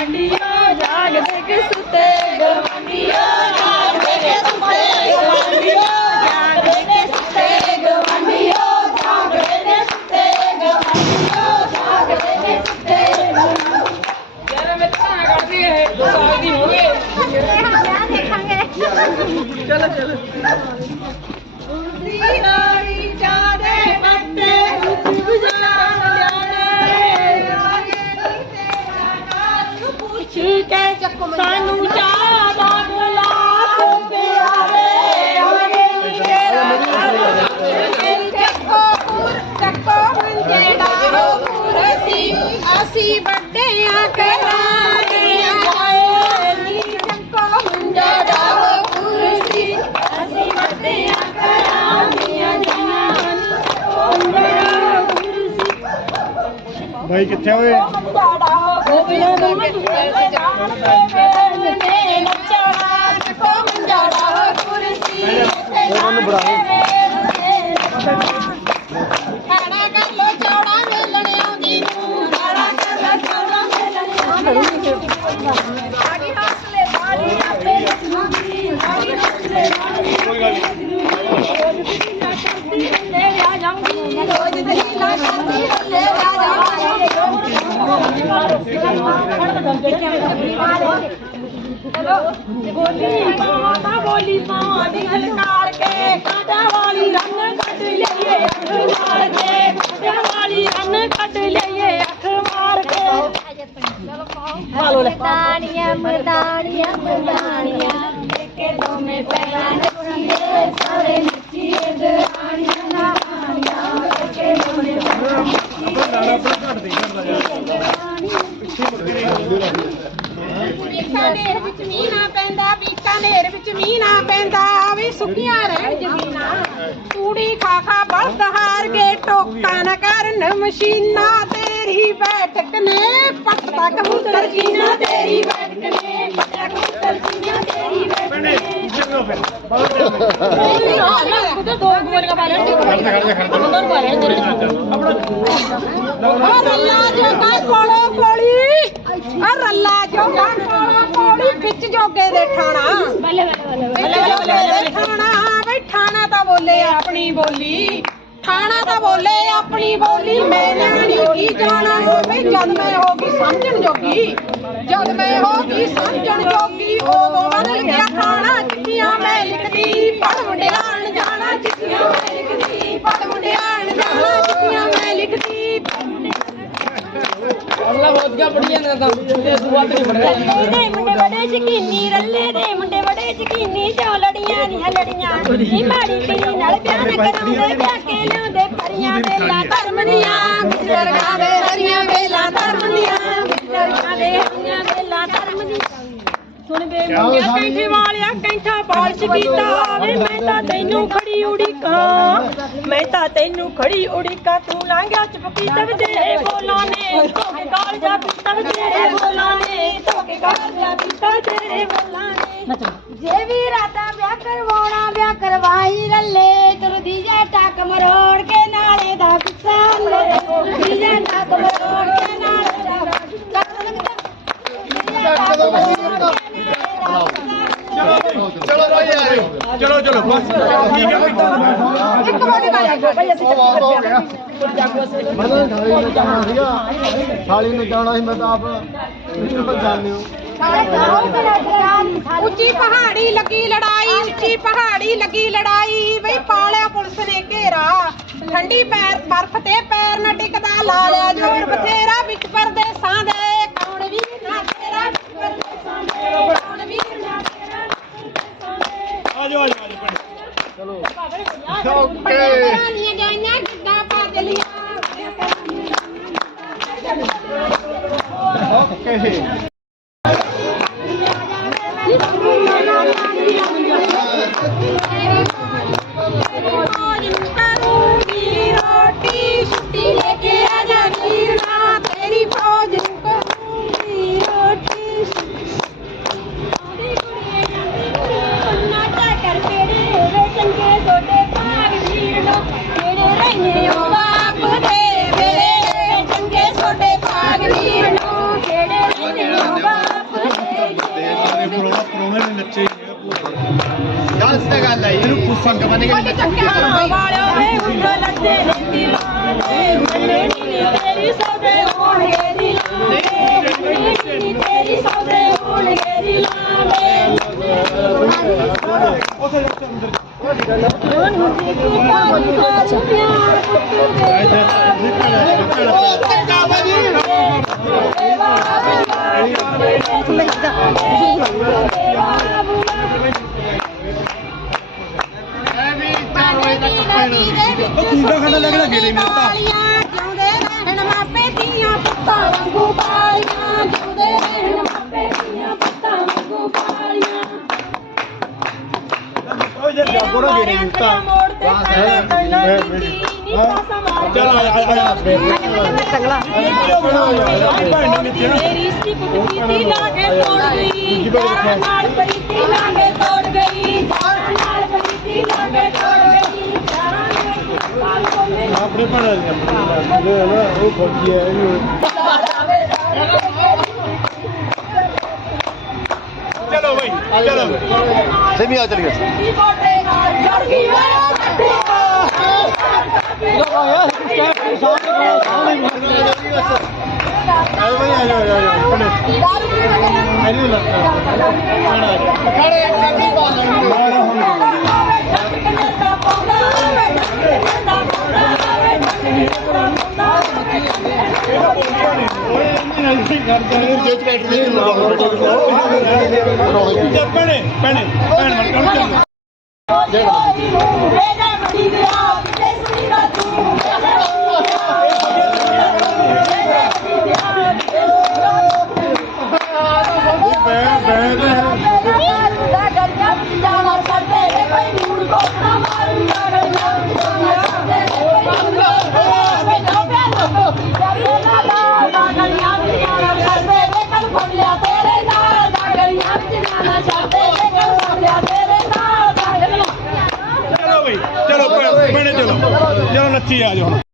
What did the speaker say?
ਗਵਾਂਢੀਓ ਜਾਗਦੇ ਕਿ ਸੁੱਤੇ ਗਵਾਂਢੀਓ ਜਾਗਦੇ ਕਿ ਸੁੱਤੇ ਗਵਾਂਢੀਓ ਜਾਗਦੇ ਕਿ ਸੁੱਤੇ ਗਵਾਂਢੀਓ ਜਾਗਦੇ ਕਿ ਸੁੱਤੇ ਗਵਾਂਢੀਓ ਜਾਗਦੇ ਕਿ ਸੁੱਤੇ ਯਾਰ ਮੈਂ ਤਾਂ ਕਰਦੀ ਹੈ ਦੋ ਸਾਲ ਦੀ ਹੋ ਕੇ ਸਾਨੂੰ ਚਾਹ ਦਾ ਗਲਾਸ ਪਿਆਰੇ ਆਗੇ ਚੱਕੋ ਪੁਰ ਚੱਕੋ ਜਿਹੜਾ ਹੋ ਕੁਰਸੀ ਅਸੀਂ ਵੱਡਿਆਂ ਕਰਾਂਗੇ ਆਏ ਚੱਕੋ ਜਿਹੜਾ ਹੋ ਕੁਰਸੀ ਅਸੀਂ ਵੱਡਿਆਂ ਕਰਾਂਗੇ ਜਾਨ ਭਾਈ ਕਿੱਥੇ ਹੋਏ ਕੋਈ ਗੱਲ ਨਹੀਂ ਲੈ ਆ ਜਾਊਂਗੀ ਰੋਜ਼ ਦਲੀਲਾ ਕਰਦੀ ਲੈ ਆ ਜਾਊਂਗੀ ਚਲੋ ਬੋਲੀ ਮਾਤਾ ਬੋਲੀ ਮਾਂ ਦੀ ਹਲਕਾਰ ਕੇ ਕਾਂਟਾ ਵਾਲੀ ਰੰਨ ਕੱਢ ਲਈਏ ਅੱਖ ਮਾਰ ਕੇ ਕਾਂਟਾ ਵਾਲੀ ਰੰਨ ਕੱਢ ਲਈਏ ਅੱਖ ਮਾਰ ਕੇ ਮਰਦਾਨੀਆਂ ਮਰਦਾਨੀਆਂ ਮਰਦਾਨੀਆਂ ਸੁੱਕੀਆਂ ਰਹਿਣ ਜ਼ਮੀਨਾਂ ਤੂੜੀ ਖਾ ਖਾ ਬਲਦ ਹਾਰ ਕੇ ਟੋਕਾ ਨਾ ਕਰਨ ਮਸ਼ੀਨਾਂ ਤੇਰੀ ਬੈਠਕ ਨੇ ਪੱਟਦਾ ਕਬੂਤਰ ਜੀਨਾ ਤੇਰੀ ਬੈਠਕ ਨੇ ਪੱਟਦਾ ਕਬੂਤਰ ਜੀਨਾ ਤੇਰੀ ਬੈਠਕ ਭੈਣੇ ਚੰਗਾ ਫਿਰ ਜਾ ਉਹਦੇ ਦੋ ਖੜਦੇ ਖੜਦੇ ਉਧਰ ਪਾ ਲੈਣ ਆਪਣਾ ਰੱਲਾ ਜੋਗਾ ਕੋਲੋ ਕੋਲੀ ਆ ਰੱਲਾ ਜੋਗਾ ਕੋਲੋ। ਕੋਲੀ ਵਿੱਚ ਜੋਗੇ ਦੇ ਠਾਣਾ। ਬੱਲੇ ਬੱਲੇ ਬੱਲੇ ਬੱਲੇ। ਠਾਣਾ ਬਈ ਠਾਣਾ ਤਾਂ ਬੋਲੇ ਆਪਣੀ ਬੋਲੀ। ਠਾਣਾ ਤਾਂ ਬੋਲੇ ਆਪਣੀ ਬੋਲੀ। ਮੈਂ ਨਹੀਂ ਕੀ ਜਾਣਾ ਬਈ ਜਦ ਮੈਂ ਹੋ ਗਈ ਸਮਝਣ ਜੋਗੀ। ਜਦ ਮੈਂ ਹੋ ਗਈ ਸਮਝਣ ਗਾ ਬੜੀ ਜਾਂਦਾ ਤਾਂ। ਤੇ ਦੁਆ ਤੇ ਰੱਲੇ ਦੇ ਮੁੰਡੇ ਬੜੇ ਸ਼ਕੀਨੀ ਰੱਲੇ ਦੇ ਮੁੰਡੇ ਬੜੇ ਸ਼ਕੀਨੀ ਜੋ ਲੜੀਆਂ ਦੀਆਂ ਲੜੀਆਂ। ਨੀ ਮਾੜੀ ਪੀੜੀ ਨਾਲ ਨਾ ਕਰਾਉਂਦੇ ਵਿਆਹ ਕੇ ਲਿਆਉਂਦੇ ਪਰੀਆਂ ਵੇਲਾ ਧਰਮ ਦੀਆਂ। ਬਿਜਲੜਾਂ ਦੇ ਹਰੀਆਂ ਵੇਲਾਂ ਧਰਮ ਦੀਆਂ। ਲੜੀਆਂ ਦੇ ਹਰੀਆਂ ਵੇਲਾ ਧਰਮ ਦੀਆਂ। ਸੁਣ ਵੇ ਮੁੰਡਿਆ ਕੈਂਠੇ ਵਾਲਿਆ ਕੈਂਠਾ ਪਾਲਸ਼ ਕੀਤਾ ਵੇ ਮੈਂ ਤਾਂ ਤੈਨੂੰ ਖੜੀ ਉਡੀਕਾਂ। ਮੈਂ ਤਾਂ ਤੈਨੂੰ ਖੜੀ ਉਡੀਕਾਂ। ਤੂੰ ਲਾਂਘਿਆ ਚੁਪਕੀ ਤਵ ਤੇਰੇ ਬੋਲਾਂ ਨੇ। ਧੋਕੇ ਕਾਲ ਜਾ ਪੀਤਾ ਵੇ ਤੇਰੇ ਬੋਲਾਂ ਨੇ ਧੋਕੇ ਕਾਲ ਜਾ ਪੀਤਾ ਤੇਰੇ ਬੋਲਾਂ ਨੇ। ਜੇ ਵੀ ਰਾਤਾ ਵਿਆਹ ਕਰਵਾਉਣਾ ਵਿਆਹ ਕਰਵਾਈ ਰੱਲੇ ਤੁਰਦੀ ਜਾ ਟੱਕ ਮਰੋੜ ਕੇ ਨਾਲੇ ਦਾ ਪਿੱਛਾ ਲੈ ਤੁਰਦੀ ਜਾ ਟੱਕ ਮਰੋੜ ਕੇ ਨਾਲੇ ਦਾ ਪਿੱਛਾ ਚਲੋ ਭਾਈ ਆਇਓ ਚਲੋ ਚਲੋ ਬਸ ਠੀਕ ਹੈ ਇੱਕ ਵਾਰੀ ਜੋ ਭਈ ਅਸੀਂ ਤਾਂ ਥਾਲੀ ਨੂੰ ਜਾਣਾ ਸੀਗਾ। ਥਾਲੀ ਨੂੰ ਜਾਣਾ ਸੀ ਮੈਂ ਤਾਂ ਆਪ ਹੋ। ਉੱਚੀ ਪਹਾੜੀ ਲੱਗੀ ਲੜਾਈ ਉੱਚੀ ਪਹਾੜੀ ਲੱਗੀ ਲੜਾਈ। ਬਈ ਪਾਲਿਆ ਪੁਲਿਸ ਨੇ ਘੇਰਾ। ਠੰਡੀ ਪੈਰ ਬਰਫ਼ ਤੇ ਪੈਰ ਨਾ ਟਿਕਦਾ ਲਾ ਦੱਸ ਤੇ ਗੱਲ ਹੈ ਇਹਨੂੰ ਕੁਝ ਸੰਗ ਬਣੇ ਕੇ ਨਹੀਂ ਚੱਕਿਆ ਵਾਲਿਓ ਵੇ ਉੱਡੋ ਲੱਦੇ ਨੀਤੀ ਲਾਣੇ ਮੰਨੇ ਨੀ ਤੇਰੀ ਸੌਦੇ ਹੋਣਗੇ ਦਿਲਾਣੇ ਨੀ ਤੇਰੀ ਸੌਦੇ ਹੋਣਗੇ ਦਿਲਾਣੇ ਉੱਥੇ ਜਾ ਕੇ ਅੰਦਰ ਲੱਗਣਾ ਗੇੜੇ ਮੇਂ ਤਾਂ ਜਿਉਂਦੇ ਰਹਿਣ ਮਾਪੇ ਦੀਆਂ ਪੁੱਤਾਂ ਵਾਂਗੂ ਪਾਲੀਆਂ ਜੇ ਜਾਗੋ ਨਾ ਗੇੜੇ ਮੇਂ ਤਾਂ ਮੋੜ ਤੇ ਪਹਿਲੇ ਪਹਿਲਾਂ ਕੀਤੀ ਨੀ ਪਾਸਾ ਮਾਰ ਚਲ ਆ ਆ ਆ ਸੀ ਕੀਤੀ ਲਾਗੇ ਤੋੜ ਗਈ ਯਾਰਾਂ ਨਾਲ ਪ੍ਰੀਤੀ ਲਾਗੇ ਤੋੜ ਗਈ ਯਾਰਾਂ ਨਾਲ ਪ੍ਰੀਤੀ ਲਾਗੇ ਤੋੜ ਗਈ ਯਾਰਾਂ ਨੇ ਪਾਲ ਕੋਲੇ ਆਪਣੇ ਭਣਾ ਦੀਆਂ ਨਾ ਉਹ ਫੌਜੀ ਹੈ ਚਲੋ ਭਾਈ ਚਲੋ ਸੇਮੀ ਆ ਚਲੀ ਗਿਆ ਕੀ ਬੋਟੇ ਨਾਲ ਭੈਣੇ ਗਈ ਓਏ ਕੱਟੇ ਆਓ ਭਾਈ ਆ ਜਾਓ ਆ ਜਾਓ ਭਣੇ ਆਇਓ ਚਲੋ ਭਾਈ